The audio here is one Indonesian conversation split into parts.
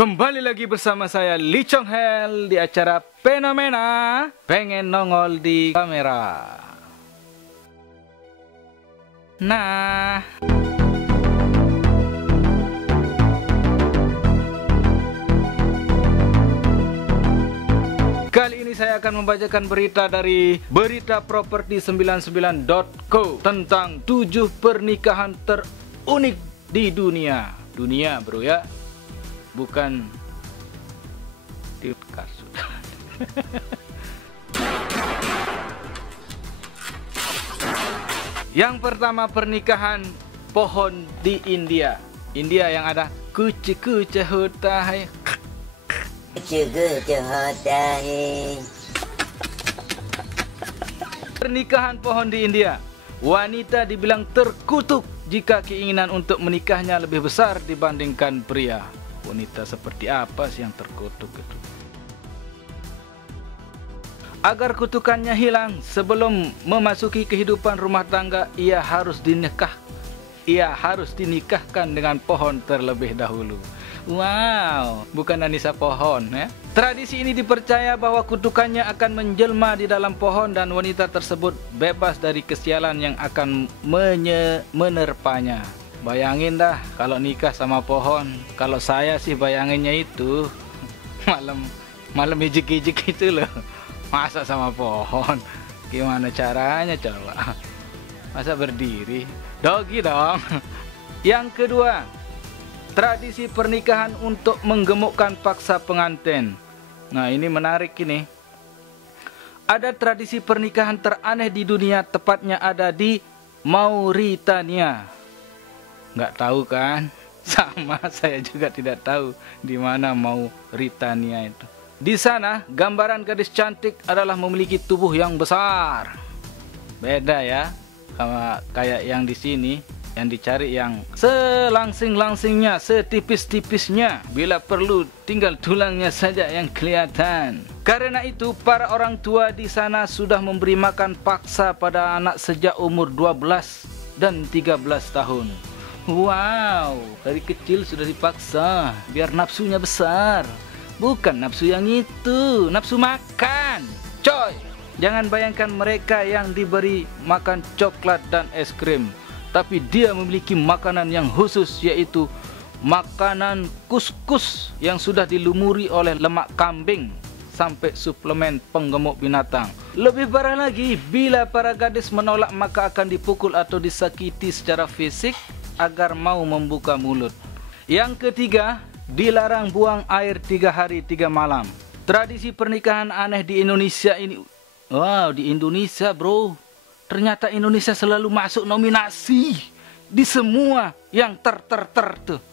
Kembali lagi bersama saya Lee Chong Hel di acara Fenomena Pengen Nongol di Kamera. Nah, kali ini saya akan membacakan berita dari beritaproperti99.co tentang 7 pernikahan terunik di dunia. Dunia bro ya, bukan di kasut. Yang pertama, pernikahan pohon di India. India yang ada kucu-kucu hota hai. Kucu-kucu hota hai. Pernikahan pohon di India. Wanita dibilang terkutuk jika keinginan untuk menikahnya lebih besar dibandingkan pria. Wanita seperti apa sih yang terkutuk itu? Agar kutukannya hilang sebelum memasuki kehidupan rumah tangga, ia harus dinikahkan dengan pohon terlebih dahulu. Wow, bukan Anissa pohon ya. Tradisi ini dipercaya bahwa kutukannya akan menjelma di dalam pohon dan wanita tersebut bebas dari kesialan yang akan menerpanya. Bayangin dah kalau nikah sama pohon. Kalau saya sih bayanginnya itu malam ijik-ijik itu loh. Masa sama pohon? Gimana caranya coba? Masa berdiri? Dogi dong. Yang kedua, tradisi pernikahan untuk menggemukkan paksa pengantin. Nah, ini menarik ini. Ada tradisi pernikahan teraneh di dunia, tepatnya ada di Mauritania. Nggak tahu kan? Sama, saya juga tidak tahu di mana Mauritania itu. Di sana, gambaran gadis cantik adalah memiliki tubuh yang besar. Beda ya, sama kayak yang di sini. Yang dicari yang selangsing-langsingnya, setipis-tipisnya. Bila perlu, tinggal tulangnya saja yang kelihatan. Karena itu, para orang tua di sana sudah memberi makan paksa pada anak sejak umur 12 dan 13 tahun. Wow, dari kecil sudah dipaksa biar nafsunya besar. Bukan nafsu yang itu, nafsu makan. Coy, jangan bayangkan mereka yang diberi makan coklat dan es krim. Tapi dia memiliki makanan yang khusus, yaitu makanan kuskus yang sudah dilumuri oleh lemak kambing sampai suplemen penggemuk binatang. Lebih parah lagi, bila para gadis menolak maka akan dipukul atau disakiti secara fisik agar mau membuka mulut. Yang ketiga, dilarang buang air 3 hari 3 malam. Tradisi pernikahan aneh di Indonesia ini. Wow, di Indonesia bro. Ternyata Indonesia selalu masuk nominasi di semua yang tuh.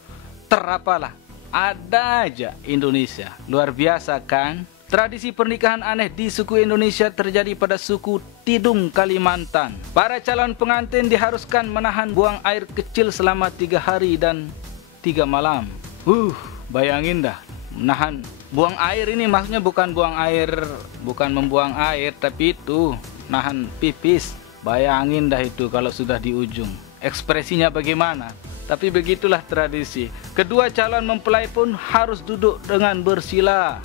Terapalah. Ada aja Indonesia. Luar biasa kan? Tradisi pernikahan aneh di suku Indonesia terjadi pada suku Tidung, Kalimantan. Para calon pengantin diharuskan menahan buang air kecil selama 3 hari dan 3 malam. Bayangin dah, menahan buang air ini maksudnya bukan buang air, bukan membuang air, tapi itu nahan pipis. Bayangin dah itu kalau sudah di ujung. Ekspresinya bagaimana? Tapi begitulah tradisi. Kedua calon mempelai pun harus duduk dengan bersila.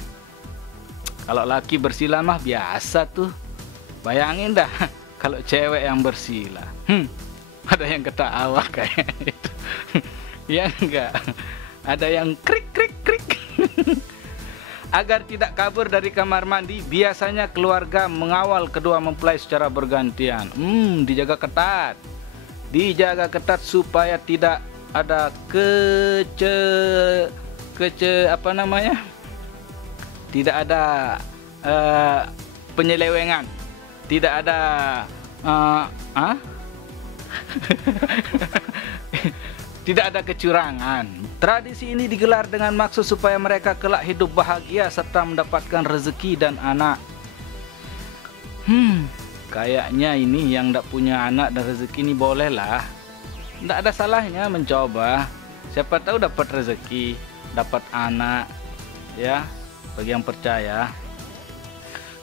Kalau laki bersila mah biasa tuh. Bayangin dah kalau cewek yang bersila. Ada yang ketawa kayak itu. Ya enggak. Ada yang krik krik krik. Agar tidak kabur dari kamar mandi, biasanya keluarga mengawal kedua mempelai secara bergantian. Dijaga ketat. Dijaga ketat supaya tidak ada tidak ada penyelewengan. Tidak ada tidak ada kecurangan. Tradisi ini digelar dengan maksud supaya mereka kelak hidup bahagia serta mendapatkan rezeki dan anak. Kayaknya ini yang tidak punya anak dan rezeki ini bolehlah. Tidak ada salahnya mencoba. Siapa tahu dapat rezeki, dapat anak, ya, bagi yang percaya.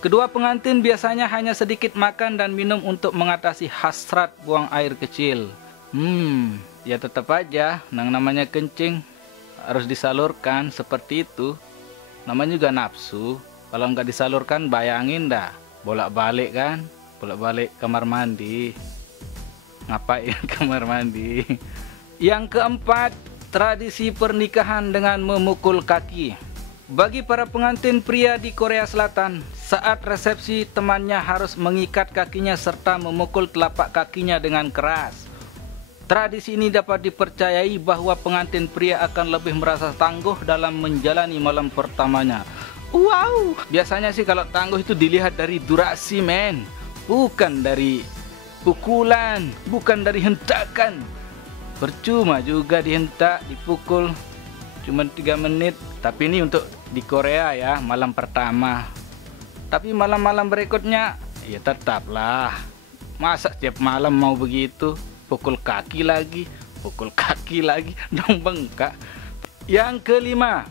Kedua pengantin biasanya hanya sedikit makan dan minum untuk mengatasi hasrat buang air kecil. Ya tetap aja, yang namanya kencing harus disalurkan seperti itu. Namanya juga nafsu. Kalau nggak disalurkan, bayangin dah, bolak-balik kan, bolak-balik kamar mandi. Ngapain kamar mandi? Yang keempat, tradisi pernikahan dengan memukul kaki. Bagi para pengantin pria di Korea Selatan, saat resepsi temannya harus mengikat kakinya serta memukul telapak kakinya dengan keras. Tradisi ini dapat dipercayai bahwa pengantin pria akan lebih merasa tangguh dalam menjalani malam pertamanya. Wow, biasanya sih kalau tangguh itu dilihat dari durasi, men. Bukan dari pukulan, bukan dari hentakan. Percuma juga dihentak, dipukul cuma 3 menit. Tapi ini untuk di Korea ya, malam pertama. Tapi malam-malam berikutnya ya tetaplah. Masa setiap malam mau begitu? Pukul kaki lagi, dong bengkak. Yang kelima,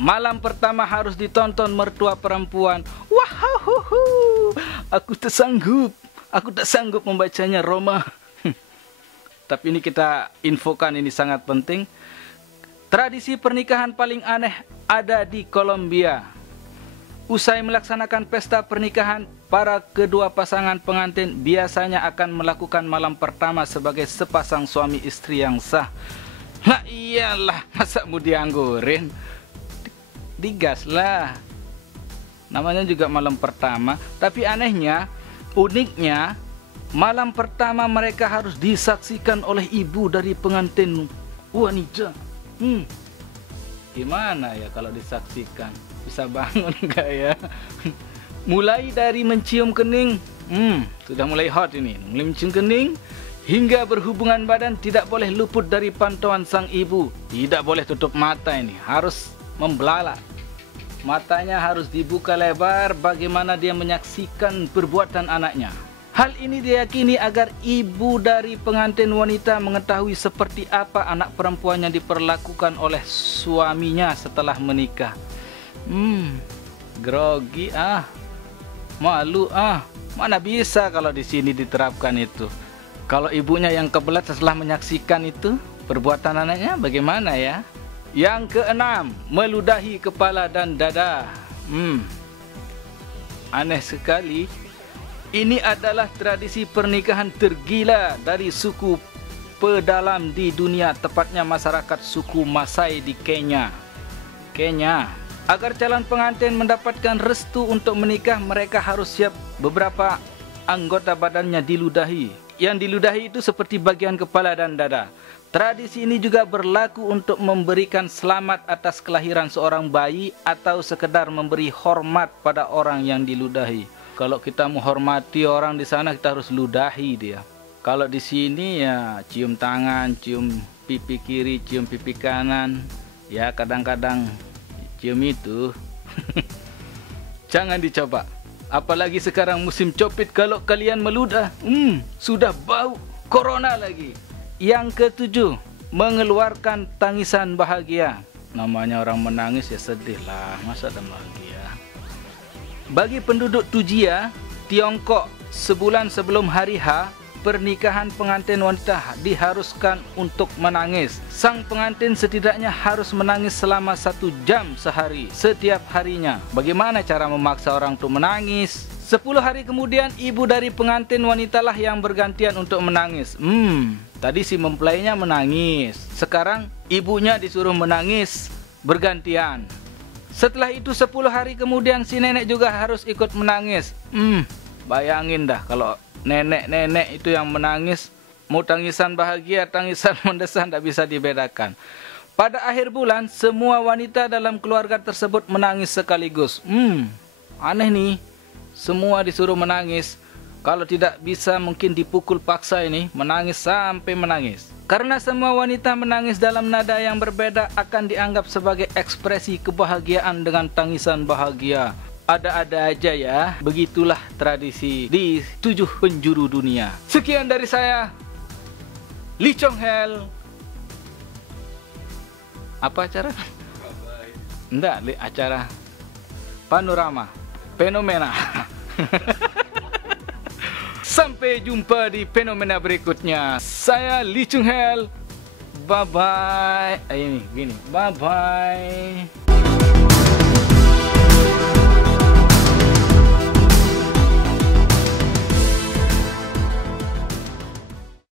malam pertama harus ditonton mertua perempuan. Wow, aku tak sanggup membacanya, Roma. Tapi ini kita infokan, ini sangat penting. Tradisi pernikahan paling aneh ada di Kolombia. Usai melaksanakan pesta pernikahan, para kedua pasangan pengantin biasanya akan melakukan malam pertama sebagai sepasang suami istri yang sah. Nah iyalah, masa mau dianggurin? Digas lah. Namanya juga malam pertama. Tapi anehnya, uniknya, malam pertama mereka harus disaksikan oleh ibu dari pengantin wanita. Gimana ya kalau disaksikan? Bisa bangun nggak ya? Mulai dari mencium kening, sudah mulai hot ini. Mulai mencium kening hingga berhubungan badan tidak boleh luput dari pantauan sang ibu. Tidak boleh tutup mata ini, harus membelalak. Matanya harus dibuka lebar bagaimana dia menyaksikan perbuatan anaknya. Hal ini diyakini agar ibu dari pengantin wanita mengetahui seperti apa anak perempuannya diperlakukan oleh suaminya setelah menikah. Grogi malu mana bisa kalau di sini diterapkan itu. Kalau ibunya yang kebelat setelah menyaksikan itu perbuatan anaknya, bagaimana ya? Yang keenam, meludahi kepala dan dada. Aneh sekali. Ini adalah tradisi pernikahan tergila dari suku pedalam di dunia, tepatnya masyarakat suku Masai di Kenya. Agar calon pengantin mendapatkan restu untuk menikah, mereka harus siap beberapa anggota badannya diludahi. Yang diludahi itu seperti bagian kepala dan dada. Tradisi ini juga berlaku untuk memberikan selamat atas kelahiran seorang bayi atau sekedar memberi hormat pada orang yang diludahi. Kalau kita menghormati orang di sana, kita harus ludahi dia. Kalau di sini ya cium tangan, cium pipi kiri, cium pipi kanan. Ya kadang-kadang cium itu. Jangan dicoba. Apalagi sekarang musim Covid, kalau kalian meludah, sudah bau corona lagi. Yang ketujuh, mengeluarkan tangisan bahagia. Namanya orang menangis ya sedih lah, masa ada bahagia. Bagi penduduk Tujia, Tiongkok, sebulan sebelum hari H, pernikahan pengantin wanita diharuskan untuk menangis. Sang pengantin setidaknya harus menangis selama 1 jam sehari, setiap harinya. Bagaimana cara memaksa orang untuk menangis? 10 hari kemudian, ibu dari pengantin wanitalah yang bergantian untuk menangis. Tadi si mempelainya menangis. Sekarang ibunya disuruh menangis bergantian. Setelah itu 10 hari kemudian si nenek juga harus ikut menangis. Bayangin dah kalau nenek-nenek itu yang menangis. Mau tangisan bahagia, tangisan mendesak, tidak bisa dibedakan. Pada akhir bulan, semua wanita dalam keluarga tersebut menangis sekaligus. Aneh nih. Semua disuruh menangis. Kalau tidak bisa mungkin dipukul paksa ini. Menangis sampai menangis. Karena semua wanita menangis dalam nada yang berbeda akan dianggap sebagai ekspresi kebahagiaan dengan tangisan bahagia. Ada-ada aja ya. Begitulah tradisi di 7 penjuru dunia. Sekian dari saya, Lee Chong Hel. Apa acara? Enggak, acara Panorama Fenomena. Sampai jumpa di fenomena berikutnya. Saya Lee Chung Hel. bye bye. Ini gini, bye bye.